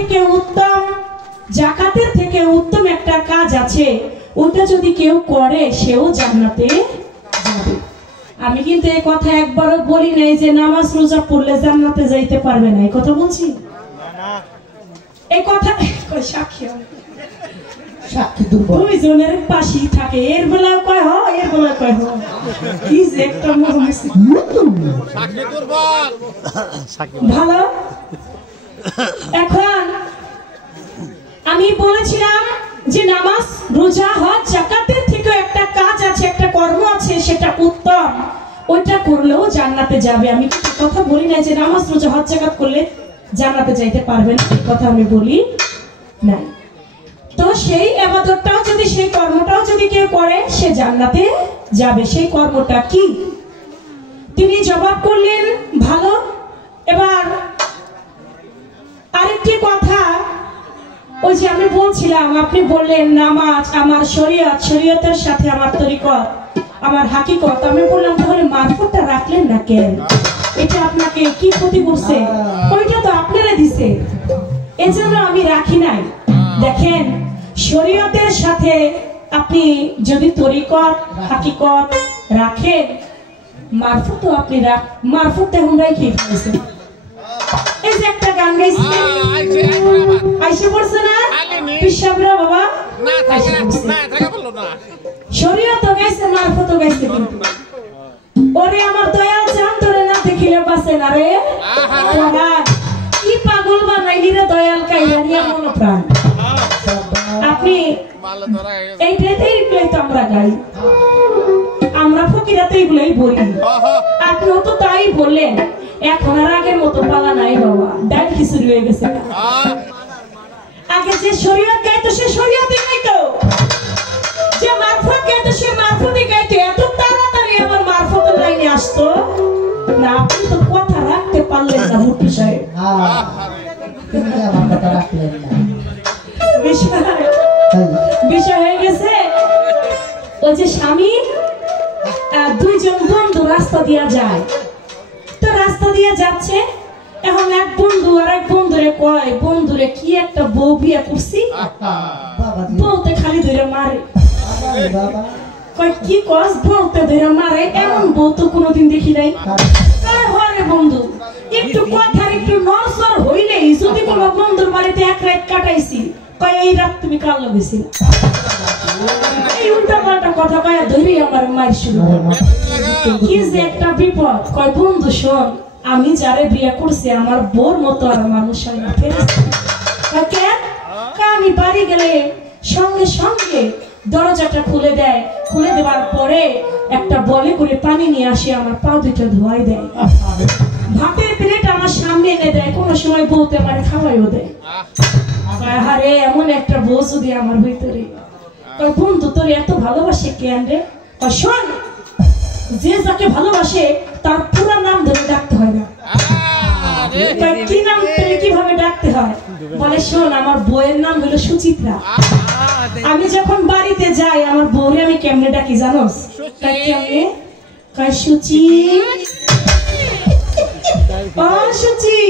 থেকে উত্তম জাকাতের থেকে উত্তম একটা কাজ আছে, ওটা যদি কেউ করে সেও জান্নাতে যাবে। আমি কিন্তু এই কথা একবারও বলি নাই যে নামাজ রোজা পড়লে জান্নাতে যাইতে পারবে না, এই কথা বলছি? এই কথা সাক্ষী সাক্ষী দুইজনের পাশেই থাকে, এর বেলা কয় হ, এর বেলা কয় হ, কি যে একটা ভালো। এখন আমি বলেছিলাম যে নামাজ রোজা হজ জাকাতের থেকে একটা কাজ আছে, একটা কর্ম আছে, সেটা উত্তম, ওইটা করলেও জান্নাতে যাবে। আমি কিছু কথা বলি না যে নামাজ রোজা হজ জাকাত করলে জান্নাতে যাইতে পারবেন, এই কথা আমি বলি না। তো সেই ইবাদতটাও যদি, সেই কর্মটাও যদি কেউ করে সে জান্নাতে যাবে। সেই কর্মটা কি? তিনি জবাব করলেন ভালো। এবার আরেকটি কথা, ওই যে আমি বলছিলাম, আপনি বললেন নামাজ আমার শরীয়ত, শরীয়তের সাথে আমার তরিকত, আমার হাকিকত। আমি বললাম তাহলে মারফতটা রাখলেন না কেন? এটা আপনাকে কি ক্ষতি করছে? ওইটা তো আপনারা দিছে, এজন্য আমি রাখি নাই। দেখেন, শরীয়তের সাথে আপনি যদি তরিকত হাকিকত রাখেন, মারফত আপনি মারফত এখন রাখি ফেলেছেন। এই যে একটা গান গাইছে আইসে পড়ছে না পিসাবরা বাবা, শরীয়ত গাইছে মারফত গাইছে, কিন্তু ওরে আমার দয়াল চাঁদ ধরে না দেখিলে বাসে না রে, কি পাগল বানাইলি রে দয়াল কাইলানিয়া মন প্রাণ। আপনি এইটাতেই তো আমরা গাই, আমরা ফকিরাতে এগুলোই বলি, আপনিও তো তাই বললেন। এখন আর আগের মতো পালা নাই বাবা, ডাল খিচুড়ি হয়ে গেছে। আগে যে শরীয়ত গাইতো সে শরীয়তে গাইতো, যে মারফত গাইতো সে মারফতে গাইতো। এত তাড়াতাড়ি আমার মারফতের লাইনে আসতো না। আপনি তো কথা রাখতে পারলেন না মুট্টু সাহেব, বিষয় হয়ে গেছে। ওই যে স্বামী দুইজন বন্ধু রাস্তা দিয়া যায়, তো রাস্তা দিয়ে যাচ্ছে। এখন এক বন্ধু আর এক বন্ধুরে কয়, বন্ধুরে কি একটা বউ বিয়ে করছি, বউতে খালি ধরে মারে। কয় কি কস? বউতে ধরে মারে, এমন বউ তো কোনোদিন দেখি নাই। হরে বন্ধু, একটু কথার একটু নড়চড় হইলেই যদি কোনো বন্ধুর বাড়িতে এক রাত কাটাইছি, কয় এই রাত তুমি কাল গেছিল, এই উল্টা পাল্টা কথা কয় ধরে আমার মায়ের শুরু। কি যে একটা বিপদ। কয় বন্ধু শোন, আমি যারে বিয়ে করছি আমার বোর মতো আর মানুষ হয় না। আমি বাড়ি গেলে সঙ্গে সঙ্গে দরজাটা খুলে দেয়, খুলে দেওয়ার পরে একটা বলে করে পানি নিয়ে আসে, আমার পা দুটো ধোয়াই দেয়, ভাতের প্লেট আমার সামনে এনে দেয়, কোনো সময় বলতে আমার খাওয়াইও দেয়। আরে এমন একটা বউ যদি আমার ভিতরে। বন্ধু তোর এত ভালোবাসে কেন রে? শোন, যে যাকে ভালোবাসে তার পুরো নাম ধরে ডাকতে হয় না। কি নাম ধরে কিভাবে ডাকতে হয়? বলে শোন, আমার বউয়ের নাম হলো সুচিত্রা। আমি যখন বাড়িতে যাই আমার বউরে আমি কেমনে ডাকি জানোস? কেমনে? কয় সুচি, ও সুচি।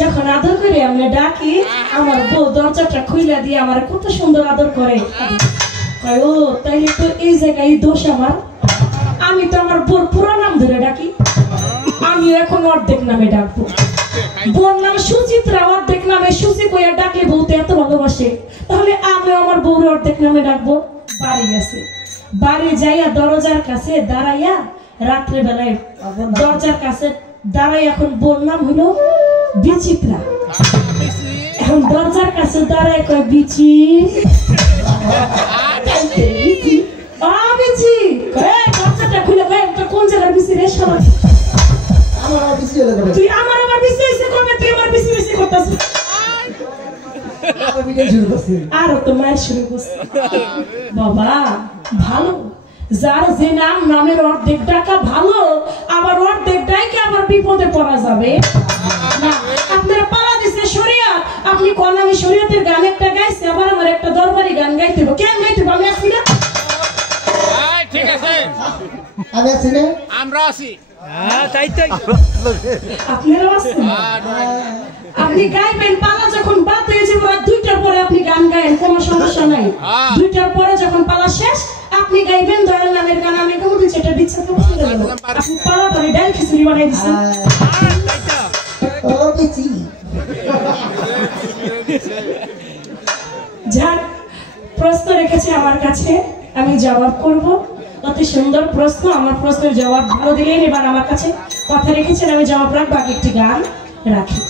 যখন আদর করে আমি ডাকি, আমার বউ দরজাটা খুইলা দিয়ে আমার কত সুন্দর আদর করে। ও তাইলে তো এই জায়গায় দোষ আমার, আমি তো আমার বোর পুরো নাম ধরে ডাকি। আমি এখন অর্ধেক নামে ডাকবো। বোর নাম সুচিত্রা, অর্ধেক নামে সুচি কইয়া ডাকলে বউ তো এত ভালোবাসে, তাহলে আমি আমার বউর অর্ধেক নামে ডাকবো। বাড়ি গেছে, বাড়ি যাইয়া দরজার কাছে দাঁড়াইয়া, রাত্রে বেলায় দরজার কাছে দাঁড়াই, এখন বোর নাম হলো বিচিত্রা। এখন দরজার কাছে দাঁড়ায় কয় বিচি, কোন জায়গার বিচি রে? তুই আমার আবার বিচি হইছে কবে? তুই আমার বিচি বিচি করতেছিস। আরো তো মায়ের শুরু করছে। বাবা ভালো, যার যে নাম, নামের অর্ধেক ডাকা ভালো, আবার অর্ধেক ডাইকে আবার বিপদে পড়া যাবে না। আপনারা পালা দিছে শরীয়ত, আপনি কোন আমি শরীয়তের গান একটা গাইছি, আবার আমার একটা দরবারি গান গাইতে হবে। কেন গাইতে হবে? আমি আছি না? ঠিক আছে, আমি আছি না? আমরা আছি। আপনারা আছেন? আপনি গাইবেন, পালা যখন বাদ হয়ে যাবে রাত 2টার পরে আপনি গান গায়েন, কোনো সমস্যা নাই। 2টার পরে যখন পালা শেষ আপনি গাইবেন দয়াল নামের গান। আমি কেমন দিচ্ছি এটা বিচ্ছাতে বলে দেব, আপনি পালা পরে ডাল খিচুড়ি বানাই দিচ্ছেন। ও বেশি যার প্রশ্ন রেখেছে আমার কাছে, আমি জবাব করব। অতি সুন্দর প্রশ্ন, আমার প্রশ্নের জবাব ভালো দিলেন। এবার আমার কাছে কথা রেখেছেন, আমি জবাব রাখবো। আগে একটি গান রাখি।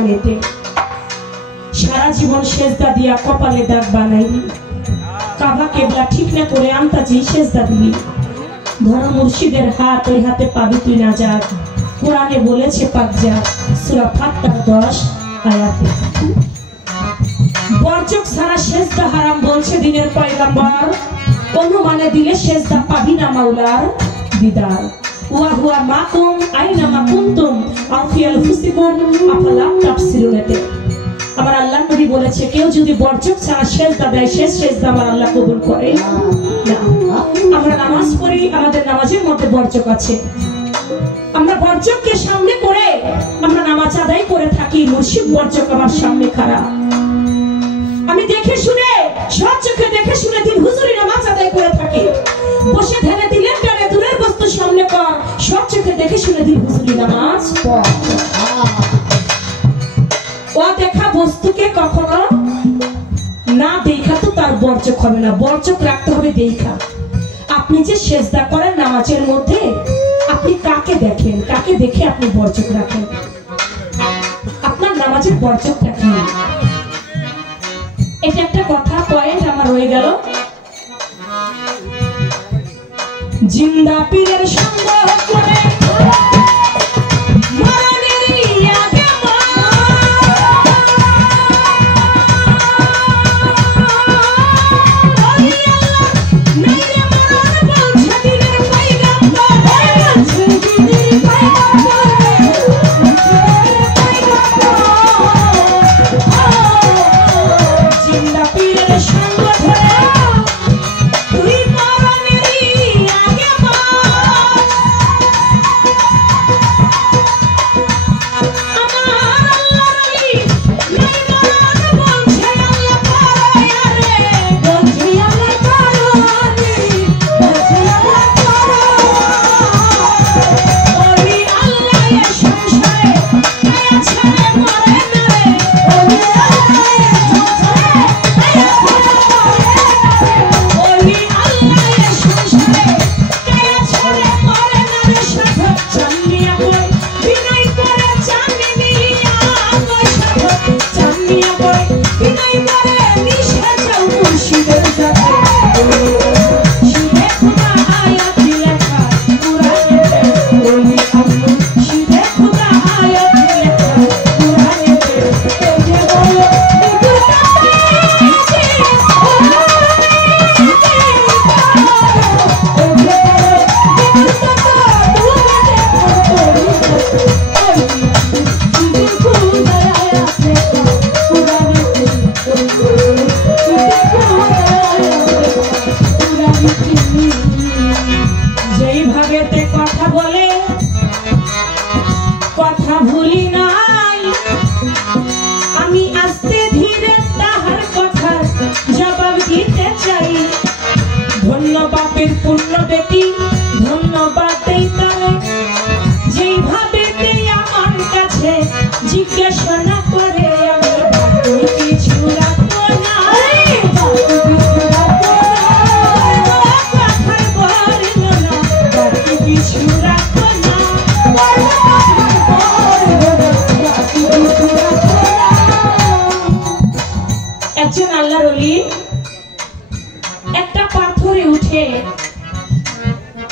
কোরআনেতে। সারা জীবন সেজদা দিয়া কপালে দাগ বানাইলি, কাবা কেবলা ঠিক না করে আমতাজি সেজদা দিলি। ধর মুর্শিদের হাত, ওই হাতে পাবি তুই না যাক। কোরআনে বলেছে পাক যা, সূরা ফাত্তার 10 আয়াতে। বর্জক ছাড়া সেজদা হারাম বলছে দিনের পয়গম্বর। অনুমানে দিলে সেজদা পাবি না মাওলার দিদার। ওয়া হুয়া মাকুম আইনামা কুনতুম আও ফি আনফুসিকুম আফালা তাবসিরুনাতে। আমার আল্লাহ নবী বলেছে কেউ যদি বর্জক ছাড়া সেজদা দেয়, শেষ সেজদা আমার আল্লাহ কবুল করে না। আমরা নামাজ পড়ি, আমাদের নামাজের মধ্যে বর্জক আছে। আমরা বর্জককে সামনে করে আমরা নামাজ আদায় করে থাকি। মুর্শিদ বর্জক আমার সামনে খাড়া। আমি দেখে শুনে, সব চোখে দেখে শুনে দিন হুজুরি নামাজ আদায় করে থাকি। বসে ধ্যানে দিলেন টানে দূরের বস্তু সামনে কর, সব চোখে দেখে শুনে দিন হুজুরি নামাজ। ও দেখা বস্তুকে কখনো না দেখা তো তার বর্জক হবে না, বর্জক রাখতে হবে দেখা। আপনি যে সেজদা করেন নামাজের মধ্যে, আপনি কাকে দেখেন, কাকে দেখে আপনি বর্জক রাখেন? আপনার নামাজের বর্জক রাখেন। এটা একটা কথা, পয়েন্ট আমার রয়ে গেল। জিন্দা পীরের সঙ্গ করে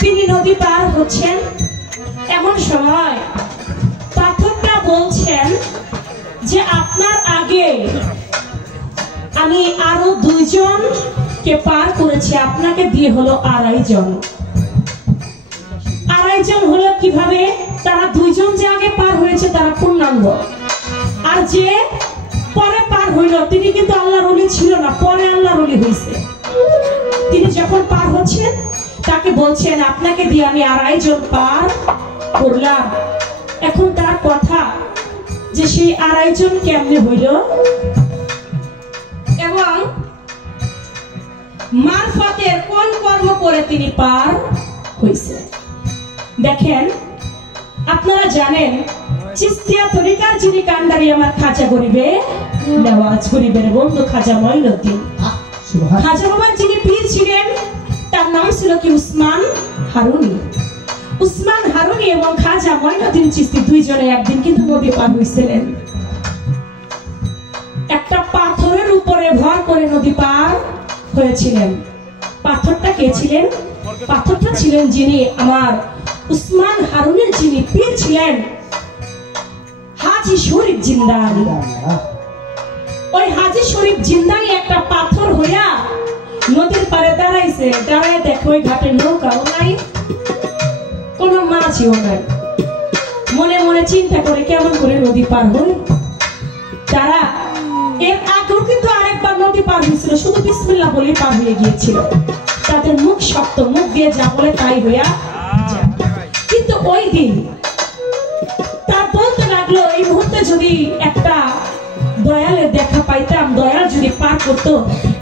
তিনি নদী পার হচ্ছেন। এমন সময় পাথরটা বলছেন যে আপনার আগে আমি আরো 2 জনকে পার করেছি, আপনাকে দিয়ে হলো 2.5 জন। 2.5 জন হলো কিভাবে? তারা 2 জন যে আগে পার হয়েছে তারা পূর্ণাঙ্গ, আর যে পরে পার হইল তিনি কিন্তু আল্লাহর ওলি ছিল না, পরে আল্লাহর ওলি হয়েছে। তিনি যখন পার হচ্ছেন তাকে বলছেন আপনাকে দিয়ে আমি 2.5 জন পার করলাম। এখন তার কথা যে সেই 2.5 জন কেমনে হইল এবং মারফতের কোন কর্ম করে তিনি পার হইছে। দেখেন, আপনারা জানেন চিস্তিয়া তরিকার যিনি কান্ডারি আমার খাজা গরিবে নওয়াজ, গরিবের বন্ধু খাজা মঈনুদ্দিন। খাজা বাবার যিনি পীর ছিলেন তার নাম ছিল কি উসমান হারুনি। উসমান হারুনি এবং খাজা মঈনুদ্দিন চিস্তি 2 জনে একদিন কিন্তু নদী পার হইছিলেন। করে নদী পার হয়েছিলেন। পাথরটা কে ছিলেন? পাথরটা ছিলেন যিনি আমার উসমান হারুনের যিনি পীর ছিলেন, হাজী শরীফ জিন্দানি। ওই হাজী শরীফ জিন্দানি একটা পাথর হইয়া নদীর পারে দাঁড়াইছে। দাঁড়ায় দেখো ওই ঘাটে নৌকাও নাই, কোন মাছও নাই। মনে মনে চিন্তা করে কেমন করে নদী পার হই। তারা এর আগেও কিন্তু আরেকবার নদী পার হয়েছিল, শুধু বিসমিল্লাহ বলে পার হয়ে গিয়েছিল। তাদের মুখ শক্ত, মুখ দিয়ে যা বলে তাই হইয়া যায়। কিন্তু ওই দিন তার বলতে লাগলো এই মুহূর্তে যদি একটা দয়ালের দেখা পাইতাম, দয়াল যদি পার করতো,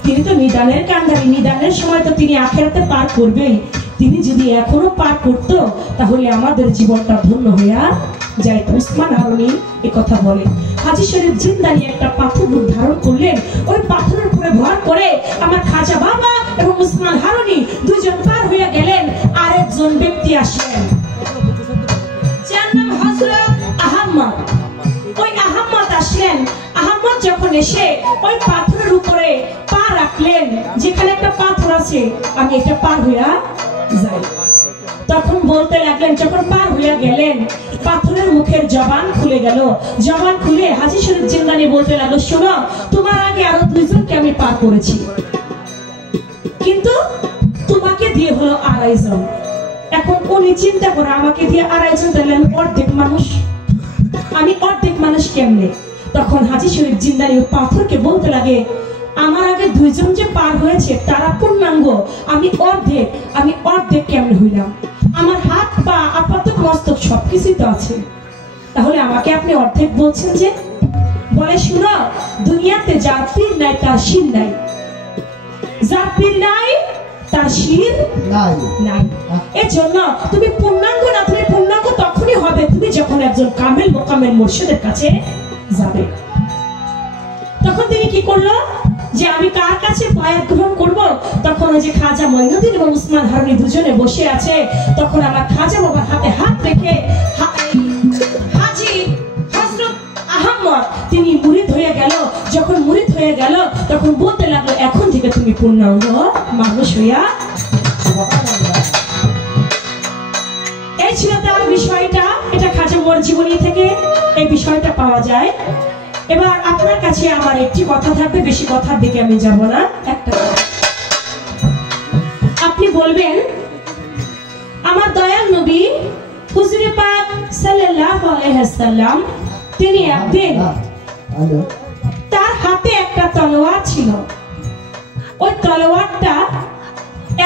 তিনি তো নিদানের কান্ডারি, নিদানের সময় তো তিনি আখেরাতে পার করবেই, তিনি যদি এখনো পার করতো তাহলে আমাদের জীবনটা ধন্য হইয়া যাইত। উসমান হারুনি এ কথা বলে। হাজী শরীফ জিন্দানি একটা পাথর ধারণ করলেন, ওই পাথরের উপরে ভর করে আমার খাজা বাবা এবং উসমান হারুনি দুইজন পার হইয়া গেলেন। আরেকজন ব্যক্তি আসলেন, যার নাম হযরত আহমদ। ওই আহমদ আসলেন। আহমদ যখন এসে ওই পাথরের উপরে পা রাখলেন, যেখানে একটা পাথর আছে আমি এটা পার হইয়া যাই, তখন বলতে লাগলেন, যখন পার হইয়া গেলেন পাথরের মুখের জবান খুলে গেল। জবান খুলে হাজী শরীফ জিন্দানি বলতে লাগলো, শোনো, তোমার আগে আরো দুইজনকে আমি পার করেছি, কিন্তু তোমাকে দিয়ে হলো 2.5 জন। এখন উনি চিন্তা করে আমাকে দিয়ে 2.5 জন, তাহলে আমি অর্ধেক মানুষ, আমি অর্ধেক মানুষ কেমনে? তখন হাজী শরীফ জিন্দানি ওই পাথরকে বলতে লাগে, আমার আগে 2 জন যে পার হয়েছে তারা পূর্ণাঙ্গ, আমি অর্ধেক কেমনে হইলাম? আমার হাত পা আপাতত মস্তক সবকিছুই তো আছে, তাহলে আমাকে আপনি অর্ধেক বলছেন যে? বলে, শুনো, দুনিয়াতে যার পীর নাই তার শির নাই, যার পীর নাই তার শির নাই। এর জন্য তুমি পূর্ণাঙ্গ না, তুমি পূর্ণাঙ্গ তখনই হবে তুমি যখন একজন কামেল মোকামেল মুর্শিদের কাছে যাবে। তখন তিনি কি করলো, যে আমি কার কাছে বায়াত গ্রহণ করব? তখন ওই যে খাজা মঈনুদ্দিন এবং উসমান হারুনি দুজনে বসে আছে। তখন আমার খাজা বাবার হাতে হাত রেখে হাজী হযরত আহমদ তিনি মুরিদ হয়ে গেল। যখন মুরিদ হয়ে গেল তখন বলতে লাগলো, এখন থেকে তুমি পূর্ণাঙ্গ মানুষ হইয়া। এই ছিল তার বিষয়টা। এটা খাজা মোর জীবনী থেকে এই বিষয়টা পাওয়া যায়। এবার আপনার কাছে আমার একটি কথা থাকবে, বেশি কথার দিকে আমি যাব না। একটা আপনি বলবেন, আমার দয়াল নবী হুজুরে পাক সাল্লাল্লাহু আলাইহি ওয়াসাল্লাম তিনি একদিন তার হাতে একটা তলোয়ার ছিল, ওই তলোয়ারটা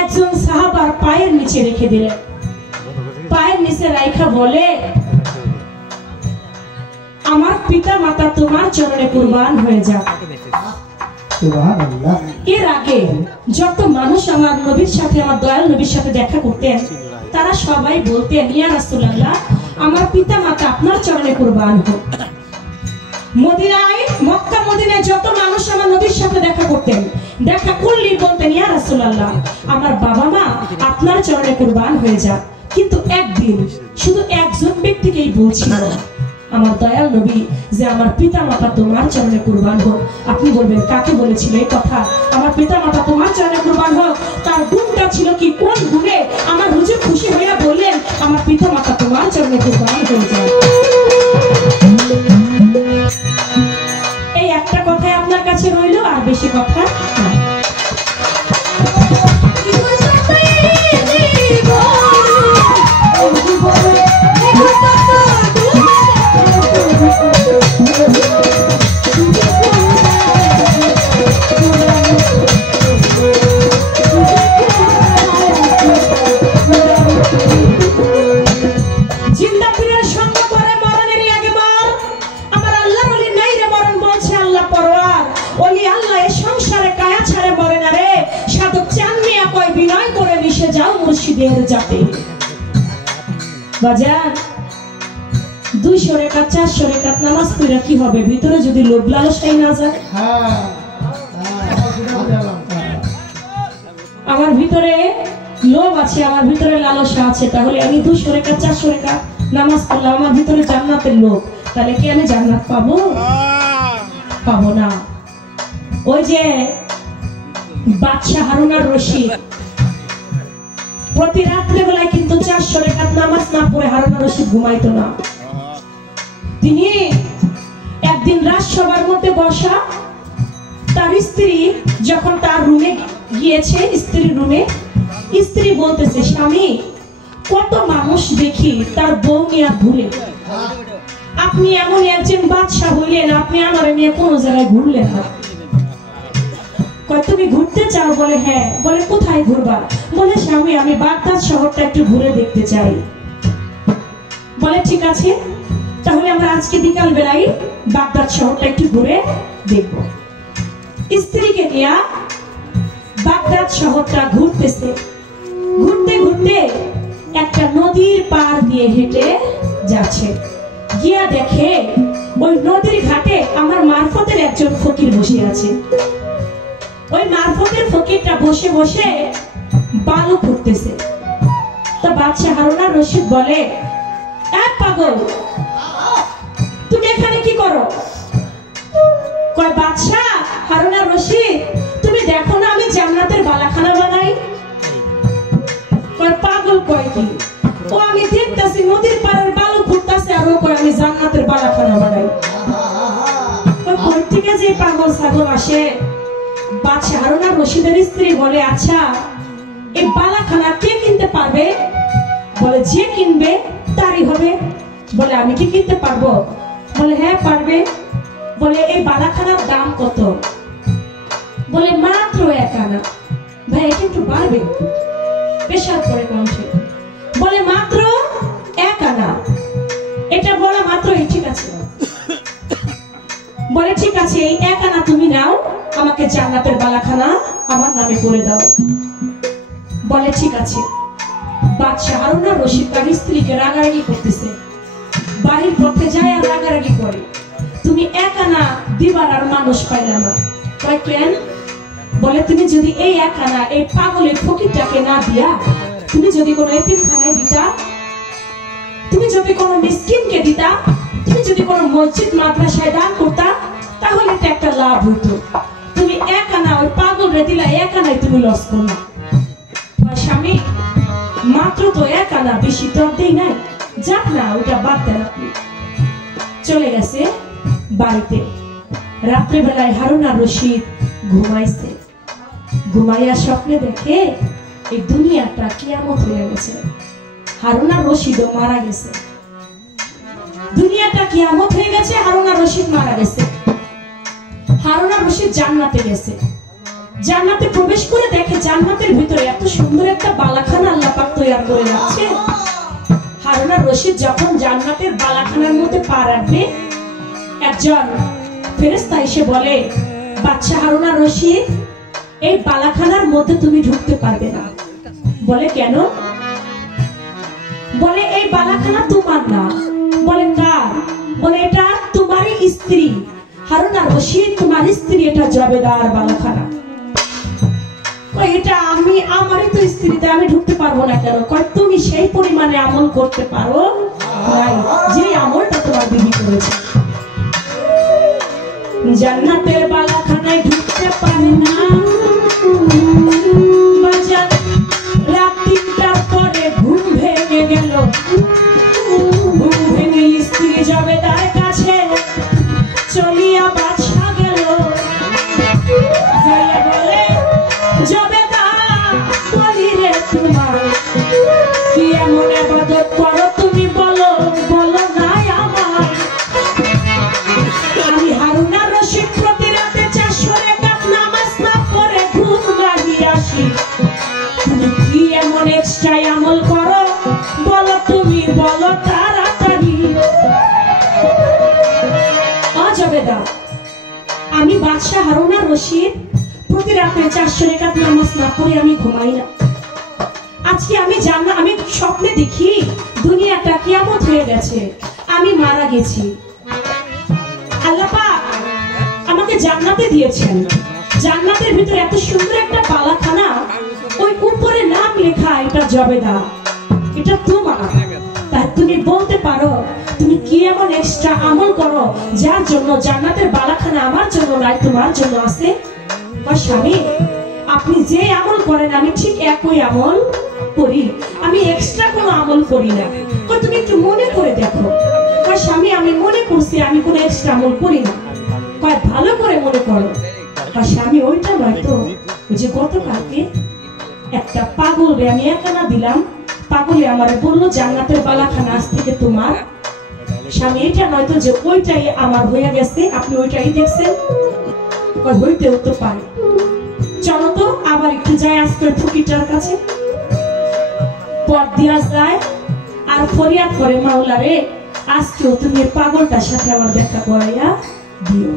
একজন সাহাবার পায়ের নিচে রেখে দিলেন। পায়ের নিচে রাইখা বলে, আমার পিতা মাতা তোমার চরণে কুরবান হয়ে যাক। এর আগে যত মানুষ আমার নবীর সাথে, আমার দয়াল নবীর সাথে দেখা করতেন, তারা সবাই বলতেন, ইয়া রাসূলুল্লাহ, আমার পিতা মাতা আপনার চরণে কুরবান হোক। মদিনায়, মক্কা মদিনায় যত মানুষ আমার নবীর সাথে দেখা করতেন, দেখা করলেই বলতেন, ইয়া রাসূলুল্লাহ, আমার বাবা মা আপনার চরণে কুরবান হয়ে যাক। কিন্তু একদিন শুধু একজন ব্যক্তিকেই বলছিল আমার দয়াল নবী যে আমার পিতা মাতা তোমার চরণে কুরবান হোক। আপনি বলবেন, কাকে বলেছিল এই কথা? আমার পিতা মাতা তোমার চরণে কুরবান হোক, তার গুণটা ছিল কি? কোন গুণে আমার হুজুর খুশি হইয়া বললেন আমার পিতা মাতা তোমার চরণে কুরবান হয়ে যায়? এই একটা কথাই আপনার কাছে রইল, আর বেশি কথা না। বাজার 200 রেখাত 400 রেখাত নামাজ পড়া কি হবে? ভিতরে যদি লোভ লালসাই না যায়, আমার ভিতরে লোভ আছে, আমার ভিতরে লালসা আছে, তাহলে আমি 200 রেখাত 400 রেখাত নামাজ পড়লাম, আমার ভিতরে জান্নাতের লোভ, তাহলে কি আমি জান্নাত পাবো? পাবো না। ওই যে বাদশাহ হারুন আর রশিদ প্রতি রাত্রে বেলায় কিন্তু 400 রাকাত নামাজ না পড়ে হারুন আর রশিদ ঘুমাইতো না। তিনি একদিন রাজসভার মধ্যে বসা, তার স্ত্রী যখন তার রুমে গিয়েছে, স্ত্রীর রুমে, স্ত্রী বলতেছে, স্বামী কত মানুষ দেখি তার বউ নিয়ে ঘুরে, আপনি এমন একজন বাদশাহ হইলেন, আপনি আমার নিয়ে কোনো জায়গায় ঘুরলেন না। তুমি ঘুরতে চাও? বলে হ্যাঁ। বলে কোথায় ঘুরবা? বলে স্বামী আমি বাগদাদ শহরটা একটু ঘুরে দেখতে চাই। বলে ঠিক আছে, তাহলে আমরা আজকে বিকাল বেলায় বাগদাদ শহরটা একটু ঘুরে দেখব। স্ত্রীকে নিয়ে বাগদাদ শহরটা ঘুরতেছে। ঘুরতে ঘুরতে একটা নদীর পার দিয়ে হেঁটে যাচ্ছে। গিয়া দেখে ওই নদীর ঘাটে আমার মারফতের একজন ফকির বসে আছে। ওই মারফতের ফকিরটা বসে বসে বালু খুঁড়তেছে। তো বাদশাহ হারুন আর রশিদ বলে, এক পাগল, তুমি এখানে কি করো? কয় বাদশাহ হারুন আর রশিদ, তুমি দেখো না আমি জান্নাতের বালাখানা বানাই। কয় পাগল কয় কি? ও আমি দেখতেছি নদীর পাড়ের বালু খুঁড়তেছে, আর ও কয় আমি জান্নাতের বালাখানা বানাই। কই থেকে যে পাগল ছাগল আসে? বাদশাহ হারুন আর রশিদের স্ত্রী বলে, আচ্ছা এই বালাখানা কে কিনতে পারবে? বলে যে কিনবে তারই হবে। বলে আমি কি কিনতে পারবো? বলে হ্যাঁ পারবে। বলে এই বালাখানার দাম কত? বলে মাত্র 1 আনা। ভাই এটা একটু বাড়বে, পেশার পরে কণ্ঠে বলে মাত্র 1 আনা। এটা বলা মাত্রই ঠিক আছে। বলে ঠিক আছে, এই 1 আনা তুমি নাও, আমাকে জান্নাতের বালাখানা আমার নামে করে দাও। বলে ঠিক আছে। বাদশাহ হারুন আর রশিদ তার স্ত্রীকে রাগারাগি করতেছে, বাড়ির পথে যায় আর রাগারাগি করে, তুমি 1 আনা দিবার আর মানুষ পাইলা না। কয় কেন? বলে তুমি যদি এই 1 আনা এই পাগলের ফকিরটাকে না দিয়া তুমি যদি কোনো এতিমখানায় দিতা, তুমি যদি কোনো মিসকিনকে দিতা, তুমি যদি কোনো মসজিদ মাদ্রাসায় দান করতা, তাহলে এটা একটা লাভ হইতো। তুমি 1 আনা ওই পাগলরে দিলা, 1 আনাই তুমি লস করলা। স্বামী মাত্র তো 1 আনা, বেশি তো দেই নাই, যাক না ওটা বাদ দেন আপনি। চলে গেছে বাড়িতে। রাত্রে বেলায় হারুন আর রশিদ ঘুমাইছে। ঘুমাইয়া স্বপ্নে দেখে এই দুনিয়াটা কিয়ামত হয়ে গেছে, হারুন আর রশিদও মারা গেছে। দুনিয়াটা কিয়ামত হয়ে গেছে, হারুন আর রশিদ মারা গেছে। হারুন আর রশিদ জান্নাতে গেছে। জান্নাতে প্রবেশ করে দেখে জান্নাতের ভিতরে এত সুন্দর একটা বালাখানা আল্লাহ পাক তৈরি করে রাখছে। হারুন আর রশিদ যখন জান্নাতের বালাখানার মধ্যে পা রাখবে, একজন ফেরেশতা এসে বলে, বাদশাহ হারুন আর রশিদ এই বালাখানার মধ্যে তুমি ঢুকতে পারবে না। বলে কেন? বলে এই বালাখানা তোমার না। বলে কার? বলে এটা তোমারই স্ত্রী হারুন আর রশিদ, তোমার স্ত্রী, এটা জবেদার বালাখানা। এটা আমি, আমারই তো স্ত্রীতে, আমি ঢুকতে পারবো না কেন? কয় তুমি সেই পরিমাণে আমল করতে পারো নাই যে আমলটা তোমার বিবি করেছে। জান্নাতের বালাখানায় ঢুকতে পারে না। রাত 3টার পরে ঘুম ভেঙে গেল। ঘুম ভেঙে স্ত্রী জবেদার কাছে চলিয়া বাদশা গেল। বলে জবেদার বলি রে তোমার কি এমন ইবাদত করো তুমি, বলো বলো নাই আমার। আমি হারুন আর রশিদ প্রতি রাতে 400 রাকাত নামাজ না পড়ে ঘুম ভাঙি আসি। তুমি কি এমন এক্সট্রা আমল করো, বলো তুমি, বলো তাড়াতাড়ি। জবেদার আমি বাদশাহ হারুন আর রশিদ প্রতি রাতে 400 রাকাত নামাজ না পড়ে আমি ঘুমাই না। আজকে আমি আমি স্বপ্নে দেখি দুনিয়াটা কিয়ামত হয়ে গেছে, আমি মারা গেছি। আল্লাহ পাক আমাকে জান্নাতে দিয়েছেন। জান্নাতের ভিতরে এত সুন্দর একটা বালাখানা, ওই উপরে নাম লেখা এটা জবেদার, এটা তোমার। তাই তুমি বলতে পারো তুমি কি এমন এক্সট্রা আমল করো যার জন্য জান্নাতের বালাখানা আমার জন্য নাই, তোমার জন্য আছে? স্বামী আপনি যে আমল করেন আমি ঠিক একই আমল করি, আমি এক্সট্রা কোনো আমল করি না। তুমি একটু মনে করে দেখো। স্বামী আমি মনে করছি আমি কোনো এক্সট্রা আমল করি না। ভালো করে মনে করো। স্বামী ওইটা নয় তো, ওই যে গতকালকে একটা পাগলরে আমি একানা দিলাম, পাগলে আমার বললো জান্নাতের বালাখানা আজ থেকে তোমার। স্বামী এটা নয় তো যে ওইটাই আমার হয়ে গেছে, আপনি ওইটাই দেখছেন? হইতেও তো পারে। চলো তো আবার একটু যাই আজকের ফকিরটার কাছে, পথ দিয়া যায় আর ফরিয়াদ করে, মাওলা রে আজকেও তুমি পাগলটার সাথে আমার দেখা করাইয়া দিও।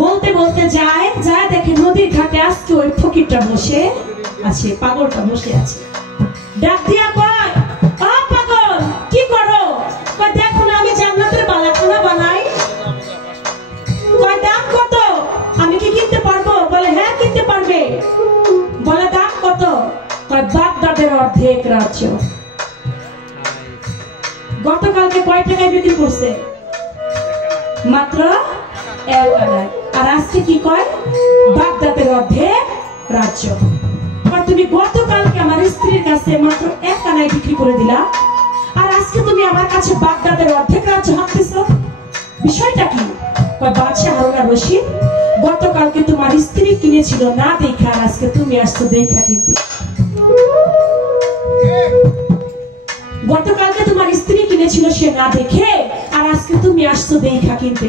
বলতে বলতে যায়, যায় দেখে নদীর ঘাটে আজকে ওই ফকিরটা বসে আছে, পাগলটা বসে আছে। ডাক দিয়া কয়, ও পাগল কি করো? কয় দেখো না আমি জান্নাতের বালাখানা বানাই। কয় দাম কত? আমি কি কিনতে পারবো? বলে হ্যাঁ কিনতে পারবে। বলে দাম কত? কয় বাগদাদের অর্ধেক রাজ্য। গতকালকে কয় টাকায় বিক্রি করছে? মাত্র 1 আনায়। আর আজকে কি কয়? বাগদাদের অর্ধেক রাজ্য। তুমি গতকালকে আমার স্ত্রীর কাছে মাত্র 1 আনায় বিক্রি করে দিলা, আর আজকে তুমি আমার কাছে বাগদাদের অর্ধেক রাজ্য হাঁকতেছ, বিষয়টা কি? কয় বাদশাহ হারুন আর রশিদ গতকালকে তোমার স্ত্রী কিনেছিল না দেখা, আর আজকে তুমি আসছো দেখা কিনতে। গতকালকে তোমার স্ত্রী কিনেছিল সে না দেখে, আর আজকে তুমি আসছো দেখা কিনতে।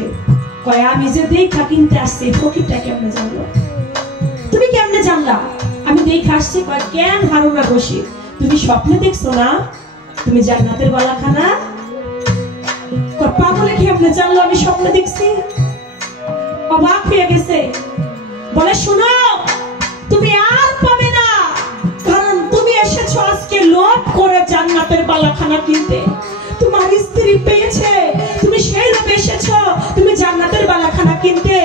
কয় আমি যে দেখা কিনতে আসছি ফকিরটা কেমনে জানলো? তুমি কেমনে জানলা আমি দেখা আসছি? কয় কেন হারুন আর রশিদ তুমি স্বপ্নে দেখছো না তুমি জান্নাতের বালাখানা? কয় পাগলে কেমনে জানলো আমি স্বপ্নে দেখছি? অবাক হয়ে গেছে। বলে শোনো তুমি আর পাবে না, কারণ তুমি এসেছো আজকে লোভ করে জান্নাতের বালাখানা কিনতে। তোমার স্ত্রী পেয়েছে, তুমি সেই লোভে এসেছো, তুমি জান্নাতের বালাখানা কিনতে।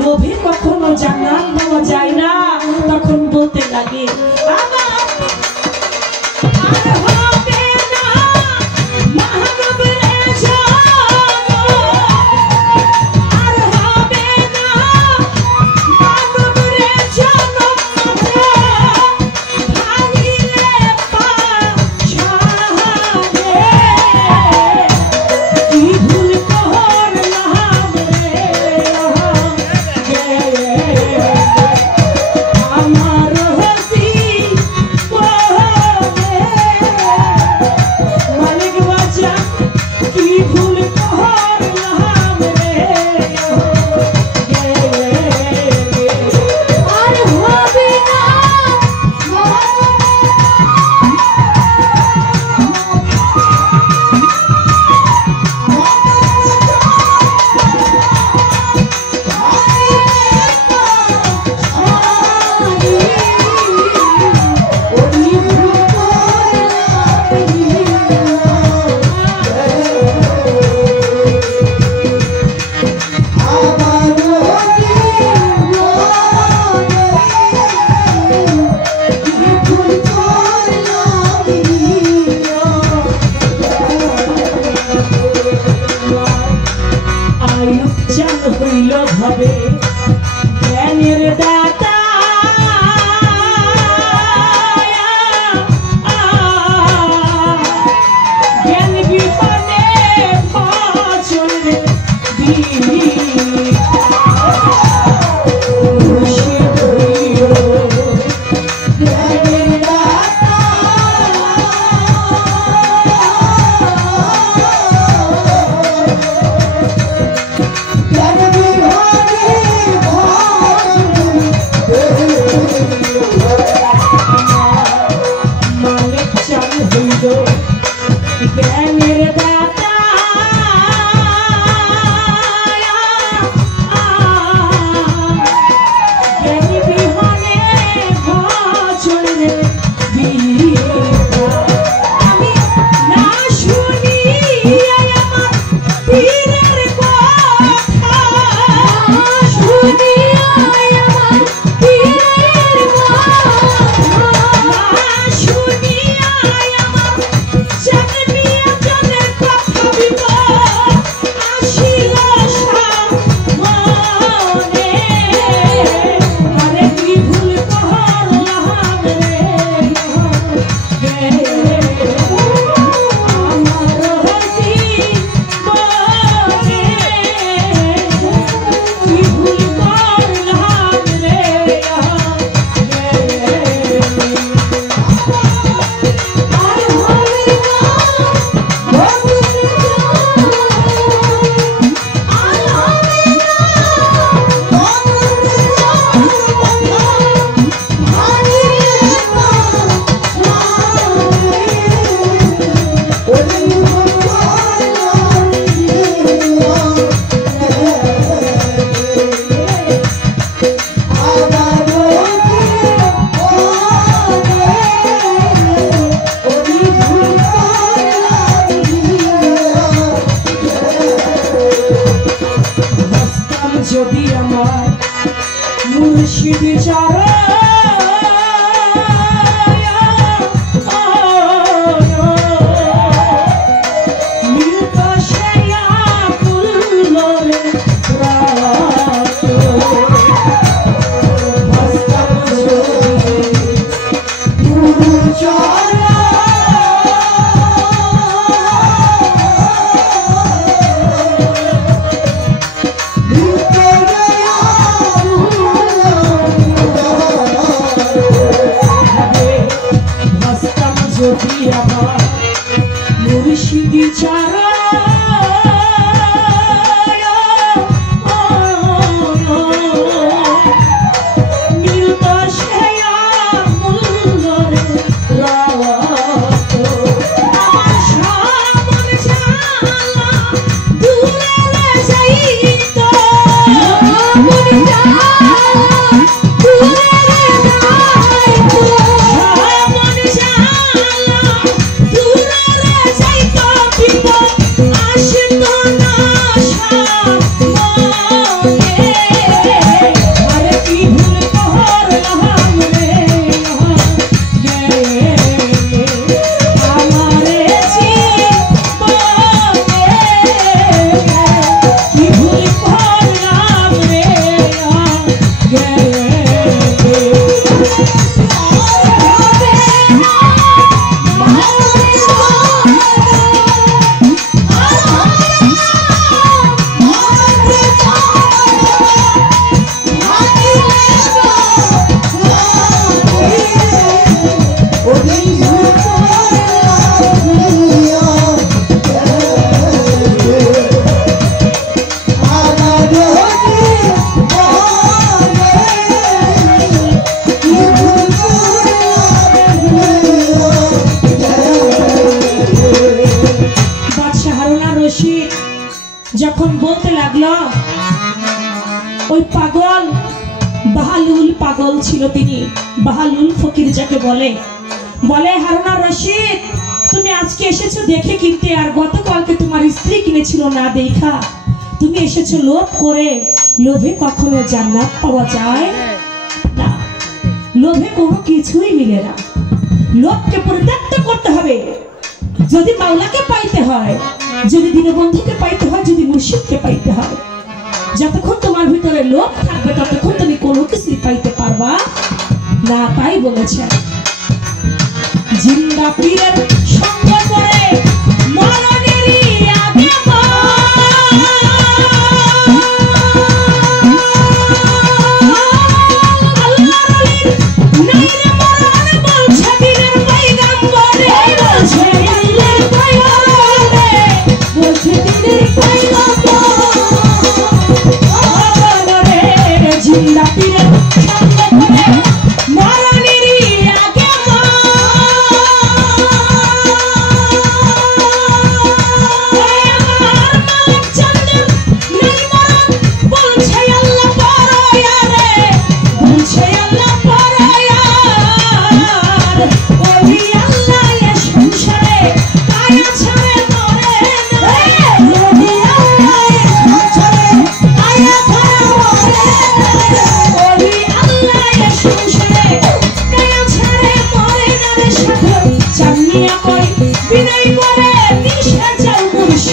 লোভে কখনো জান্নাত পাওয়া যায় না। তখন বলতে লাগে আমার মুর্শিদ চারা মুর্শিদি চারা মিলতা সেয়া মুল্লরে রাত আমার সামন জালা দূরে যাইত মন জালা দূরে যাইত সামন জালা দূরে যাইত পিত আসিত না সামনে আরে কি ভুল করলাম রে আমারে জীবনে কি ভুল করলাম রে যখন বলতে লাগলো ওই পাগল বাহালুল পাগল ছিল তিনি বাহালুল ফকির যাকে বলে হারুন আর রশিদ তুমি আজকে এসেছো দেখে কিনতে আর গতকালকে তোমার স্ত্রী কিনেছিল না দেখা তুমি এসেছো লোভ করে লোভে কখনো জান্নাত পাওয়া যায় না লোভে কোনো কিছুই মিলে না লোভকে পরিত্যাগ করতে হবে যদি মাওলাকে পাইতে হয় যদি দীনবন্ধুকে পাইতে হয় যদি মুর্শিদকে পাইতে হয় যতক্ষণ তোমার ভিতরে লোভ থাকবে ততক্ষণ তুমি কোনো কিছুই পাইতে পারবা না তাই বলেছেন জিন্দা পীরের সঙ্গ করে মরণেরই আগে She